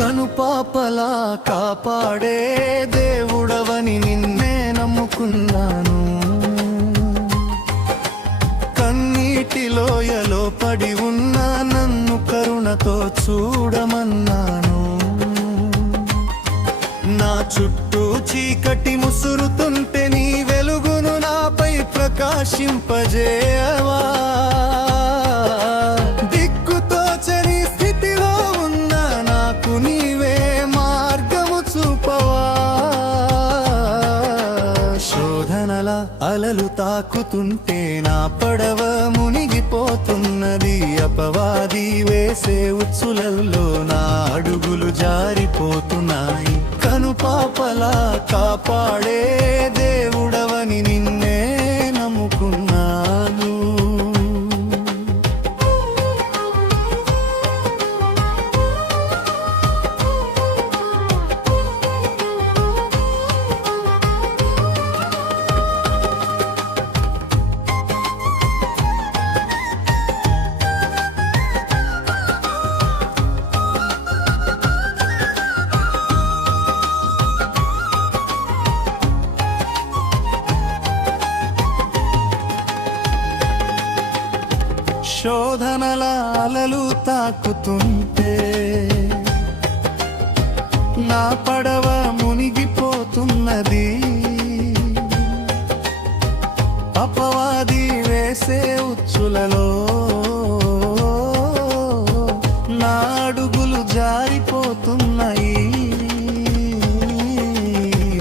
కనుపాపలా కాపాడే దేవుడవని నిన్నే నమ్ముకున్నాను. కన్నీటిలోయలో పడి ఉన్న నన్ను కరుణతో చూడమన్నాను. నా చుట్టూ చీకటి ముసురుతుంటే నీ వెలుగును నాపై ప్రకాశింపజేయవా. అలలు తాకుతుంటే నా పడవ మునిగిపోతున్నది. అపవాది వేసే ఉచ్చులలో నా అడుగులు జారిపోతున్నాయి. కనుపాపలా కాపాడే దేవుడవని నిన్నే నమ్ముకున్నాను. శోధనల అలలు తాకుతుంటే నా పడవ మునిగిపోతున్నది. అపవాది వేసే ఉచ్చులలో నా అడుగులు జారిపోతున్నాయి.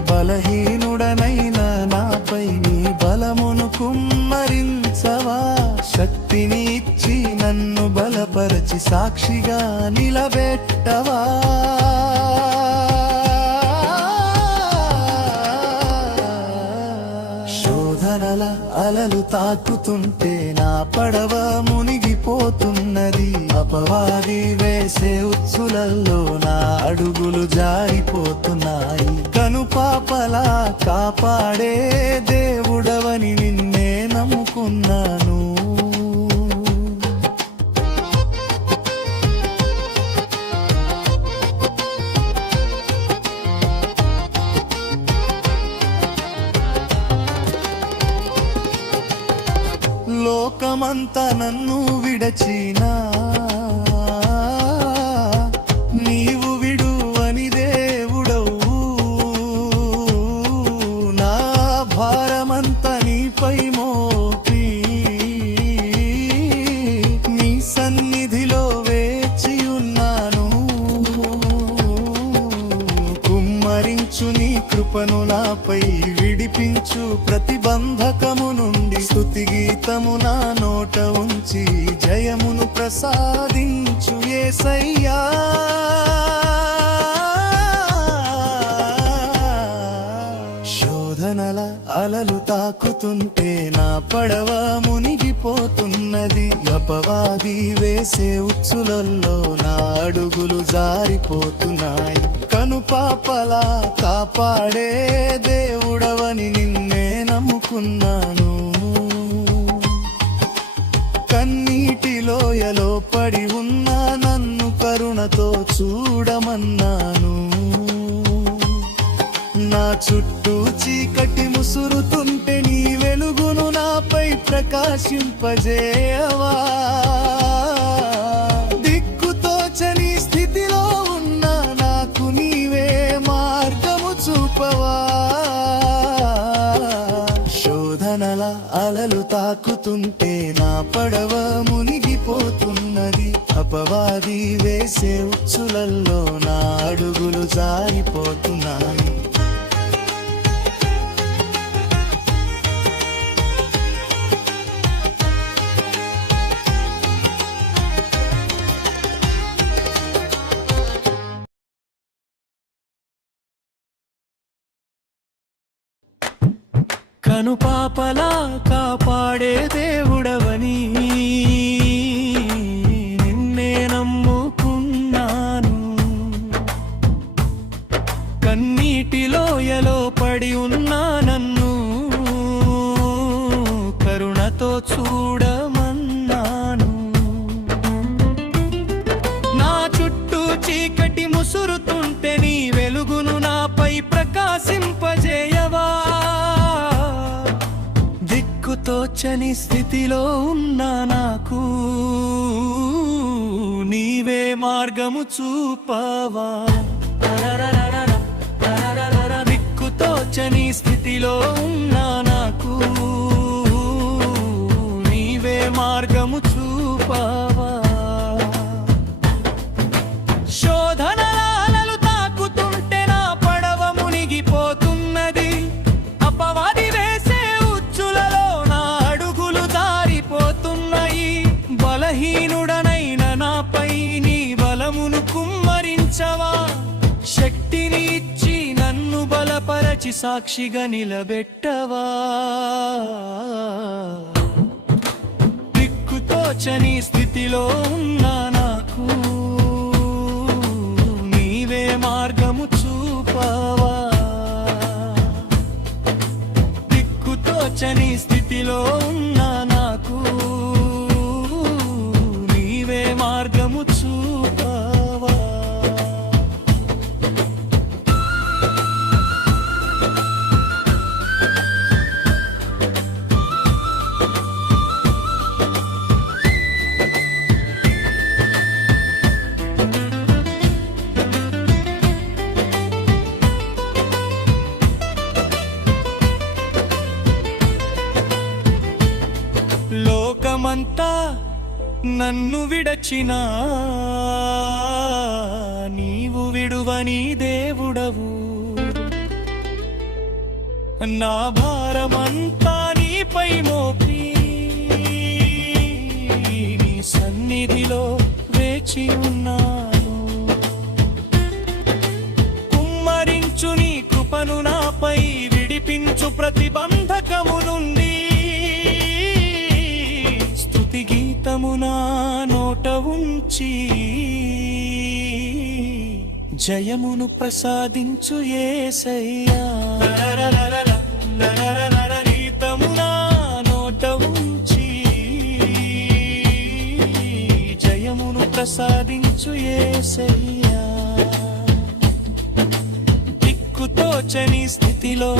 బలహీనుడనైన నాపై నీ బలమును కుమ్మరించవా. శక్తిని ఇచ్చి నన్ను బలపరచి సాక్షిగా నిలబెట్టవా. శోధనల అలలు తాకుతుంటే నా పడవ మునిగిపోతున్నది. అపవాది వేసే ఉచ్చులలో నా అడుగులు జారిపోతున్నాయి. కనుపాపలా కాపాడే దేవుడవని నిన్నే నమ్ముకున్నాను. లోకమంతా నన్ను విడచినా నీవు విడువని దేవుడవు. నా భారమంతా నీపై మోపి నీ సన్నిధిలో వేచి ఉన్నాను. కుమ్మరించు నీ కృపను నాపై విడిపించు. ప్రతిబంధకము నుండి స్తుతి గీతము నా నోట ఉంచి జయమును ప్రసాదించు యేసయ్యా. శోధనల అలలు తాకుతుంటే నా పడవ మునిగిపోతున్నది. అపవాది వేసే ఉచ్చులలో నా అడుగులు జారిపోతున్నాయి. కనుపాపలా కాపాడే దేవుడవని నిన్నే నమ్ముకున్నాను. కన్నీటిలోయలో పడి ఉన్న నన్ను కరుణతో చూడమన్నాను. నా చుట్టూ చీకటి ముసురుతుంటే నీ వెలుగును నాపై ప్రకాశింపజేయవా. దిక్కుతోచని స్థితిలో ఉన్న నాకు నీవే మార్గము చూపవా. శోధనల అలలు తాకుతుంటే నా పడవ మునిగిపోతున్నది. అపవాది వేసే ఉచ్చులలో నా అడుగులు జారిపోతున్నాయి. కనుపాపలా కాపాడే దేవుడవని నిన్నే నమ్ముకున్నాను. కన్నీటిలోయలో పడి ఉన్నా నన్ను కరుణతో చూడమన్నాను. నా చుట్టూ చీకటి ముసురుతుంటే నీ వెలుగును నాపై ప్రకాశింపజేయవా. దిక్కుతోచని స్థితిలో ఉన్నా నాకు నీవే మార్గము చూపవా. దిక్కుతోచని స్థితిలో ఉన్నా నాకు నీవే మార్గము చూపవా. శోధనలు తాకుతుంటే నా పడవ మునిగిపోతున్నది. అపవాది వేసే ఉచ్చులలో నా అడుగులు జారిపోతున్నాయి. బలహీనుడనైన నాపై నీ బలమును కుమ్మరించవా. శక్తిని ఇచ్చి నన్ను బలపరచి సాక్షిగా నిలబెట్టవా. దిక్కుతోచని స్థితిలో ఉన్నా నాకు నీవే మార్గము చూపవా. దిక్కుతోచని స్థితిలో ఉన్నా నాకు నీవే మార్గము చూపవా. లోకమంతా నన్ను విడచినా నీవు విడువని దేవుడవు. నా భారమంతా నీపై మోపి నీ సన్నిధిలో వేచి ఉన్నాను. కుమ్మరించు నీ కృపను నాపై విడిపించు ప్రతిబంధకము నుండి. గీతము నా నోట ఉంచి జయమును ప్రసాదించు యేసయ్యా. గీతము నా నోట ఉంచి జయమును ప్రసాదించు యేసయ్యా. దిక్కుతోచని స్థితిలో